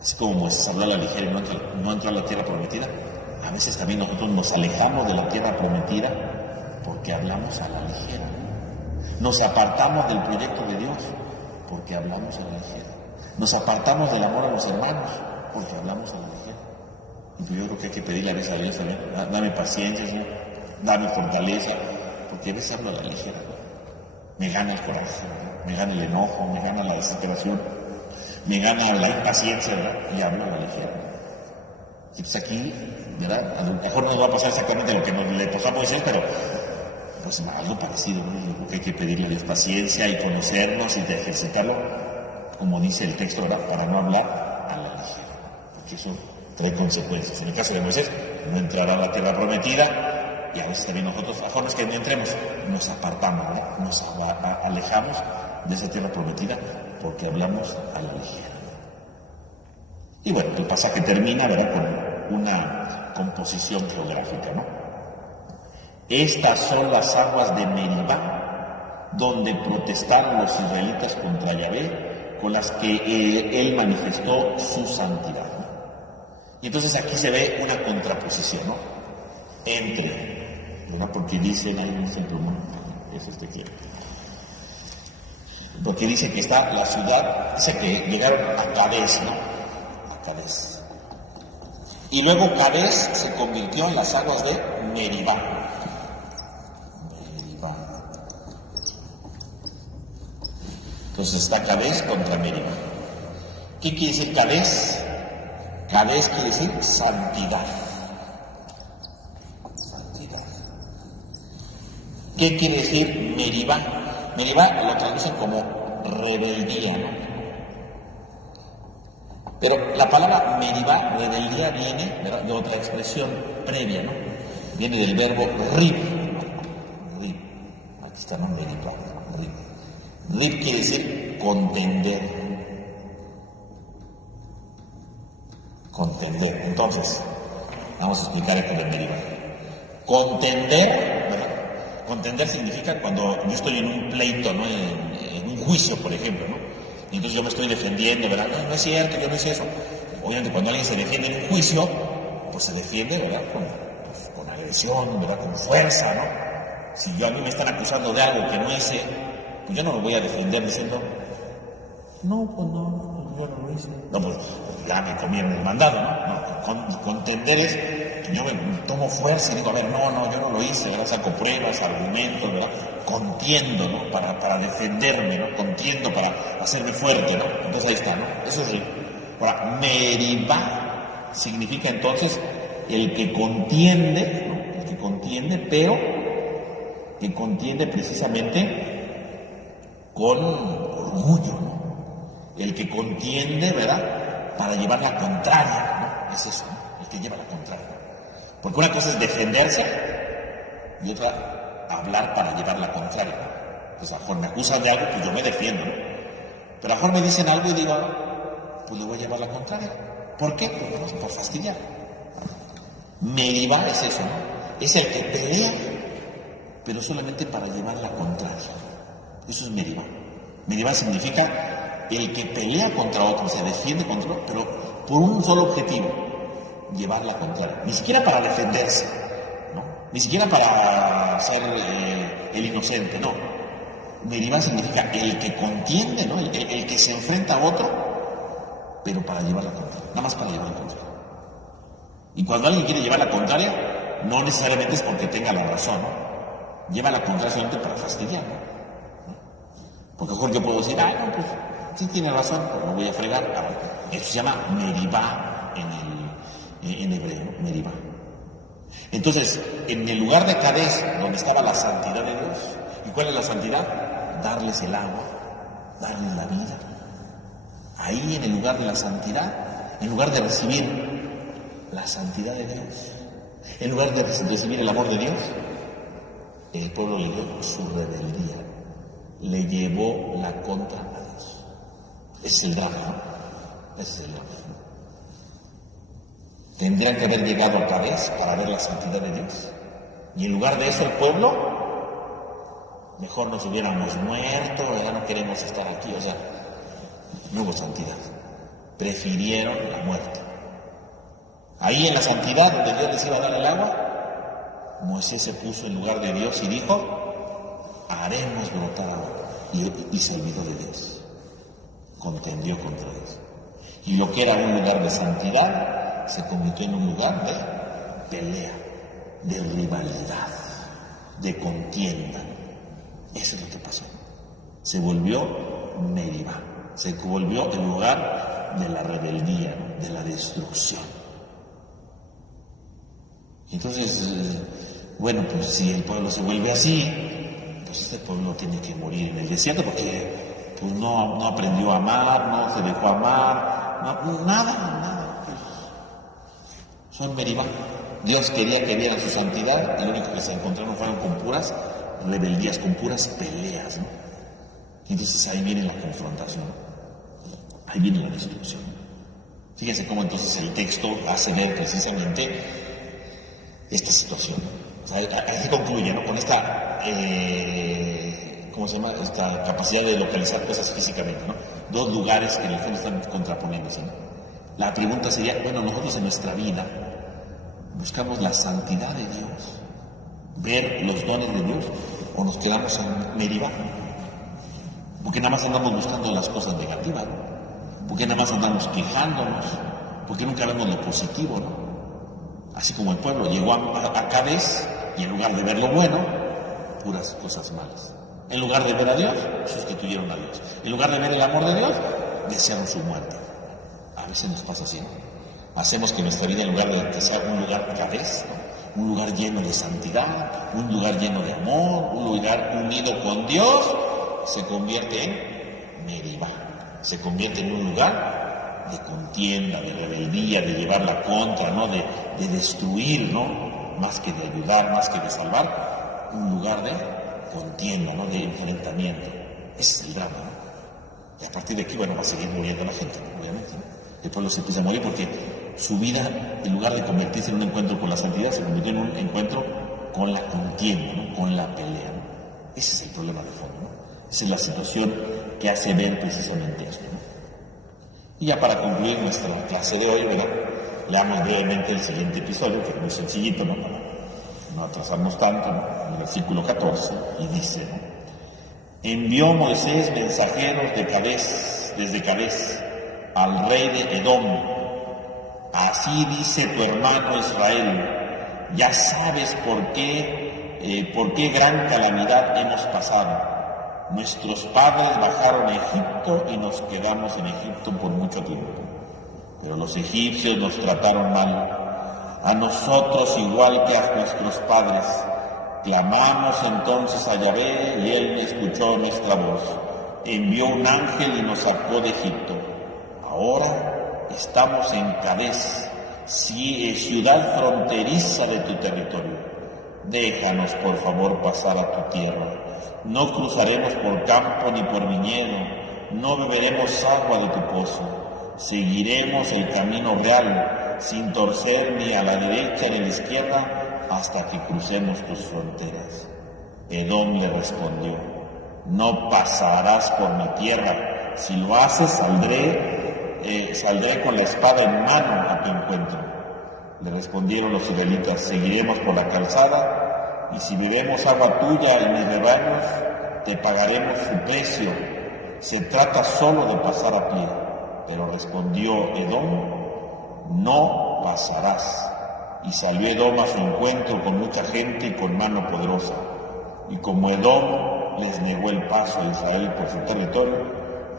Así como Moisés habló a la ligera y no entró a la tierra prometida, a veces también nosotros nos alejamos de la tierra prometida porque hablamos a la ligera. Nos apartamos del proyecto de Dios porque hablamos a la ligera. Nos apartamos del amor a los hermanos porque hablamos a la ligera. Y pues yo creo que hay que pedirle a veces a Dios también, dame paciencia, Señor, dame fortaleza, porque a veces hablo a la ligera. Me gana el coraje, ¿verdad? Me gana el enojo, me gana la desesperación, me gana la impaciencia, ¿verdad? Y hablo a la ligera. Y pues aquí, ¿verdad? A lo mejor no nos va a pasar exactamente lo que le pasó a Moisés, pero pues algo parecido, ¿no? Yo creo que hay que pedirle a Dios paciencia y conocernos y de ejercitarlo, como dice el texto, ¿verdad? Para no hablar a la ligera, porque eso trae consecuencias. En el caso de Moisés, no entrará a la tierra prometida, y a veces también nosotros, a jóvenes que no entremos, nos apartamos, ¿verdad? Nos alejamos de esa tierra prometida porque hablamos a la ligera. Y bueno, el pasaje termina, ¿verdad?, con una composición geográfica, ¿no? Estas son las aguas de Meribá, donde protestaron los israelitas contra Yahvé, con las que él manifestó su santidad, ¿no? Y entonces aquí se ve una contraposición, ¿no? Entre, ¿verdad? Porque dicen, hay un ejemplo, ¿no? Es este que... Porque dice que está la ciudad, dice que llegaron a Cades, ¿no? Cades. Y luego Cades se convirtió en las aguas de Meribá. Entonces está Cades contra Meribá. ¿Qué quiere decir Cades? Cades quiere decir santidad. ¿Qué quiere decir Meribá? Meribá lo traducen como rebeldía, ¿no? Pero la palabra Meribá, rebeldía, viene, ¿verdad?, de otra expresión previa, ¿no? Viene del verbo rib. Rib. Aquí está, ¿no? Meribá. Rib. Rib quiere decir contender. Contender. Entonces, vamos a explicar esto de Meribá. Contender, ¿verdad? Contender significa cuando yo estoy en un pleito, ¿no? En un juicio, por ejemplo, ¿no? Y entonces yo me estoy defendiendo, ¿verdad? No, no es cierto, yo no hice eso. Obviamente cuando alguien se defiende en un juicio, pues se defiende, ¿verdad? Con agresión, ¿verdad? Con fuerza, ¿no? Si a mí me están acusando de algo que no hice, pues yo no me voy a defender diciendo, no, pues no, yo no lo hice. No, pues ya me comieron el mandado, ¿no? Contender es que yo me tomo fuerza y digo, a ver, no, yo no lo hice, ¿verdad? Saco pruebas, argumentos, ¿verdad? Contiendo, ¿no? Para defenderme, ¿no? Contiendo para hacerme fuerte, ¿no? Entonces ahí está, ¿no? Eso es ahora, Meribá significa entonces el que contiende, ¿no? El que contiende, pero que contiende precisamente con orgullo, ¿no? El que contiende, ¿verdad?, para llevar la contraria, ¿no? Es eso, ¿no? El que lleva la contraria. Porque una cosa es defenderse y otra hablar para llevar la contraria. Pues a lo mejor me acusan de algo, pues yo me defiendo, ¿no? Pero a lo mejor me dicen algo y digo, pues le voy a llevar la contraria. ¿Por qué? Pues por fastidiar. Meribá es eso, ¿no? Es el que pelea, pero solamente para llevar la contraria. Eso es Meribá. Meribá significa el que pelea contra otro, se defiende contra otro, pero por un solo objetivo, llevar la contraria. Ni siquiera para defenderse, ¿no? Ni siquiera para ser el inocente, no. Meribá significa el que contiende, ¿no? El que se enfrenta a otro, pero para llevar la contraria, nada más para llevar la contraria. Y cuando alguien quiere llevar la contraria, no necesariamente es porque tenga la razón, ¿no? Lleva la contraria solamente para fastidiar, ¿no? Porque mejor yo puedo decir, no, pues sí tiene razón, pero no voy a fregar. Eso se llama Meribá en hebreo, ¿no? Meribá. Entonces, en el lugar de Kadés, donde estaba la santidad de Dios, ¿y cuál es la santidad? Darles el agua, darles la vida. Ahí en el lugar de la santidad, en lugar de recibir la santidad de Dios, en lugar de recibir el amor de Dios, el pueblo le dio su rebeldía, le llevó la contra a Dios. Ese es el drama, ¿no? Ese es el drama. Tendrían que haber llegado a Kadés para ver la santidad de Dios. Y en lugar de eso, el pueblo, mejor nos hubiéramos muerto, ya no queremos estar aquí. O sea, no hubo santidad. Prefirieron la muerte. Ahí en la santidad, donde Dios les iba a dar el agua, Moisés se puso en lugar de Dios y dijo, haremos brotar agua. Y se olvidó de Dios. Contendió contra Dios. Y lo que era un lugar de santidad se convirtió en un lugar de pelea, de rivalidad, de contienda. Eso es lo que pasó. Se volvió Meribá, se volvió el lugar de la rebeldía, de la destrucción. Entonces, bueno, pues si el pueblo se vuelve así, pues este pueblo tiene que morir en el desierto porque pues no aprendió a amar, no se dejó amar, nada. Son Meribá. Dios quería que vieran su santidad y lo único que se encontraron fueron con puras rebeldías, con puras peleas, ¿no? Y entonces ahí viene la confrontación, ahí viene la destrucción. Fíjense cómo entonces el texto hace ver precisamente esta situación. O sea, ahí se concluye, ¿no? Con esta, ¿cómo se llama? Esta capacidad de localizar cosas físicamente, ¿no? Dos lugares que en el fondo están contraponiéndose, ¿no? La pregunta sería, bueno, nosotros en nuestra vida buscamos la santidad de Dios, ver los dones de Dios, o nos quedamos en Meribá, porque nada más andamos buscando las cosas negativas, ¿no? Porque nada más andamos quejándonos, porque nunca vemos lo positivo, ¿no? Así como el pueblo llegó a Kadés y en lugar de ver lo bueno, puras cosas malas. En lugar de ver a Dios, sustituyeron a Dios. En lugar de ver el amor de Dios, desearon su muerte. A veces nos pasa así, ¿no? Hacemos que nuestra vida, en lugar de que sea un lugar Kadés, ¿no? un lugar lleno de santidad, un lugar lleno de amor, un lugar unido con Dios, se convierte en Meribá, se convierte en un lugar de contienda, de rebeldía, de llevar la contra, ¿no? de destruir, ¿no? Más que de ayudar, más que de salvar, un lugar de contienda, ¿no? De enfrentamiento. Ese es el drama, ¿no? Y a partir de aquí, bueno, va a seguir muriendo la gente, obviamente, ¿no? El pueblo se empieza a morir porque su vida, en lugar de convertirse en un encuentro con la santidad, se convirtió en un encuentro con la contienda, ¿no? Con la pelea, ¿no? Ese es el problema de fondo, ¿no? Esa es la situación que hace ver precisamente esto, ¿no? Y ya para concluir nuestra clase de hoy, ¿verdad? Leamos brevemente el siguiente episodio, que es muy sencillito, ¿no? Para no atrasarnos tanto, ¿no? En el versículo 14, y dice, ¿no? Envió Moisés mensajeros desde Cadés al rey de Edom. Así dice tu hermano Israel, ya sabes por qué gran calamidad hemos pasado. Nuestros padres bajaron a Egipto y nos quedamos en Egipto por mucho tiempo. Pero los egipcios nos trataron mal, a nosotros igual que a nuestros padres. Clamamos entonces a Yahvé y él escuchó nuestra voz. Envió un ángel y nos sacó de Egipto. Ahora estamos en Cadés, ciudad fronteriza de tu territorio. Déjanos por favor pasar a tu tierra. No cruzaremos por campo ni por viñedo, no beberemos agua de tu pozo. Seguiremos el camino real, sin torcer ni a la derecha ni a la izquierda, hasta que crucemos tus fronteras. Edom le respondió, no pasarás por mi tierra. Si lo haces, saldré con la espada en mano a tu encuentro. Le respondieron los israelitas, seguiremos por la calzada, y si bebemos agua tuya y mis rebaños, te pagaremos su precio. Se trata solo de pasar a pie. Pero respondió Edom, no pasarás. Y salió Edom a su encuentro con mucha gente y con mano poderosa. Y como Edom les negó el paso a Israel por su territorio,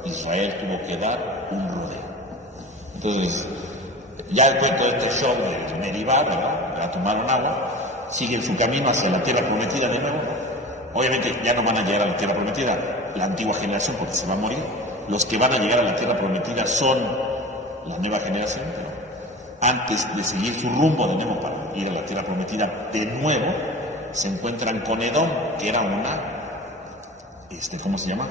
Israel tuvo que dar un rodeo. Entonces, ya el cuento de este show de Meribá, ¿verdad? Ya tomaron agua, siguen su camino hacia la tierra prometida de nuevo. Obviamente ya no van a llegar a la tierra prometida la antigua generación porque se va a morir. Los que van a llegar a la tierra prometida son la nueva generación, pero antes de seguir su rumbo de nuevo para ir a la tierra prometida de nuevo, se encuentran con Edom, que era ¿cómo se llama?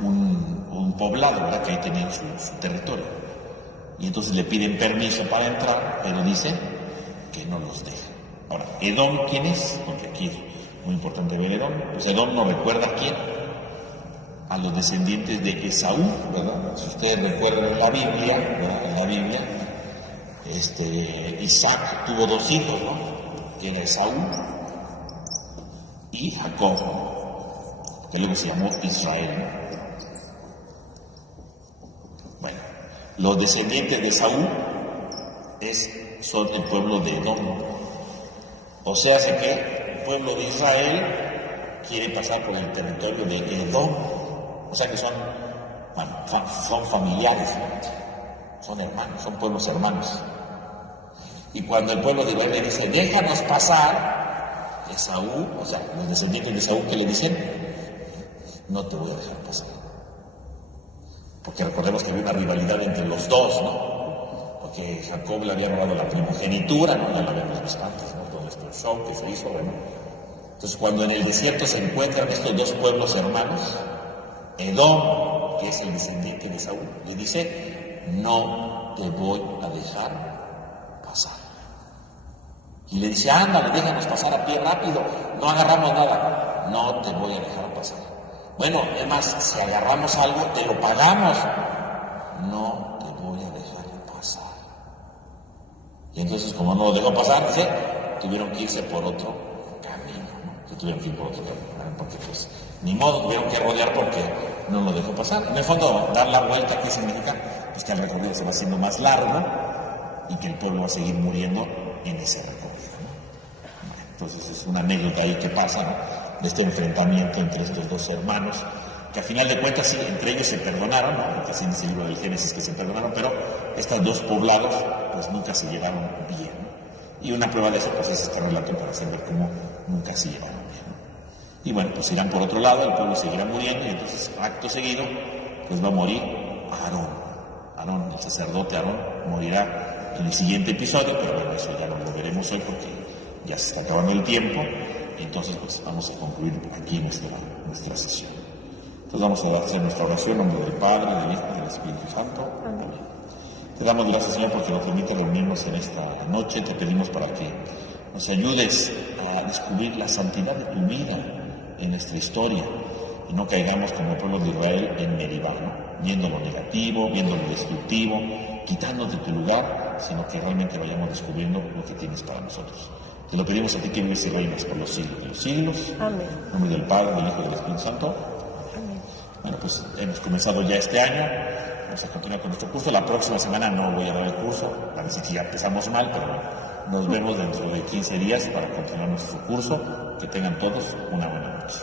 Un poblado, ¿verdad? Que ahí tenían su territorio. Y entonces le piden permiso para entrar, pero dicen que no los deja. Ahora, Edom, ¿quién es? Porque aquí es muy importante ver Edom. Pues Edom nos recuerda a quién, a los descendientes de Esaú, ¿verdad? Si ustedes recuerdan en la Biblia, ¿verdad? En la Biblia, Isaac tuvo dos hijos, ¿no? Que era Esaú y Jacob, que luego se llamó Israel, ¿no? Bueno, los descendientes de Esaú son el pueblo de Edom. O sea, sé que el pueblo de Israel quiere pasar por el territorio de Edom. O sea que son familiares, ¿no? Son hermanos, son pueblos hermanos. Y cuando el pueblo de Israel le dice, déjanos pasar, Esaú, o sea, los descendientes de Esaú, ¿qué le dicen? No te voy a dejar pasar. Porque recordemos que había una rivalidad entre los dos, ¿no? Porque Jacob le había robado la primogenitura, ¿no? Ya lo habíamos visto antes, ¿no? Todo este show que se hizo, bueno. Entonces, cuando en el desierto se encuentran estos dos pueblos hermanos, Edom, que es el descendiente de Esaú, le dice, no te voy a dejar pasar. Y le dice, ándale, déjanos pasar a pie rápido, no agarramos nada. No te voy a dejar pasar. Bueno, es más, si agarramos algo, te lo pagamos. No te voy a dejar pasar. Y entonces, como no lo dejó pasar, dice, tuvieron que irse por otro camino, ¿no? Se tuvieron que ir por otro camino, porque pues, ni modo, tuvieron que rodear porque no lo dejó pasar. En el fondo, dar la vuelta, ¿qué significa? Pues que el recorrido se va haciendo más largo y que el pueblo va a seguir muriendo en ese recorrido, ¿no? Entonces es una anécdota ahí que pasa, ¿no? De este enfrentamiento entre estos dos hermanos, que a final de cuentas sí, entre ellos se perdonaron, ¿no? Porque así dice el libro del Génesis que se perdonaron, pero estos dos poblados pues nunca se llevaron bien, ¿no? Y una prueba de eso pues es este relato para saber cómo nunca se llevaron bien, ¿no? Y bueno, pues irán por otro lado, el pueblo seguirá muriendo y entonces acto seguido pues va a morir Aarón, el sacerdote Aarón, morirá en el siguiente episodio, pero bueno, eso ya no lo veremos hoy porque ya se está acabando el tiempo, y entonces pues vamos a concluir aquí nuestra sesión. Entonces vamos a hacer nuestra oración en nombre del Padre, del Hijo y del Espíritu Santo. Amén. Te damos gracias, Señor, porque nos permite reunirnos en esta noche. Te pedimos para que nos ayudes a descubrir la santidad de tu vida en nuestra historia y no caigamos como el pueblo de Israel en Meribá, ¿no? Viendo lo negativo, viendo lo destructivo, quitándote tu lugar, sino que realmente vayamos descubriendo lo que tienes para nosotros. Te lo pedimos a ti que vives y reinas por los siglos de los siglos. Amén. En nombre del Padre, del Hijo y del Espíritu Santo. Amén. Bueno, pues hemos comenzado ya este año. Vamos a continuar con nuestro curso. La próxima semana no voy a dar el curso. Parece que ya empezamos mal, pero nos vemos dentro de 15 días para continuar nuestro curso. Que tengan todos una buena noche.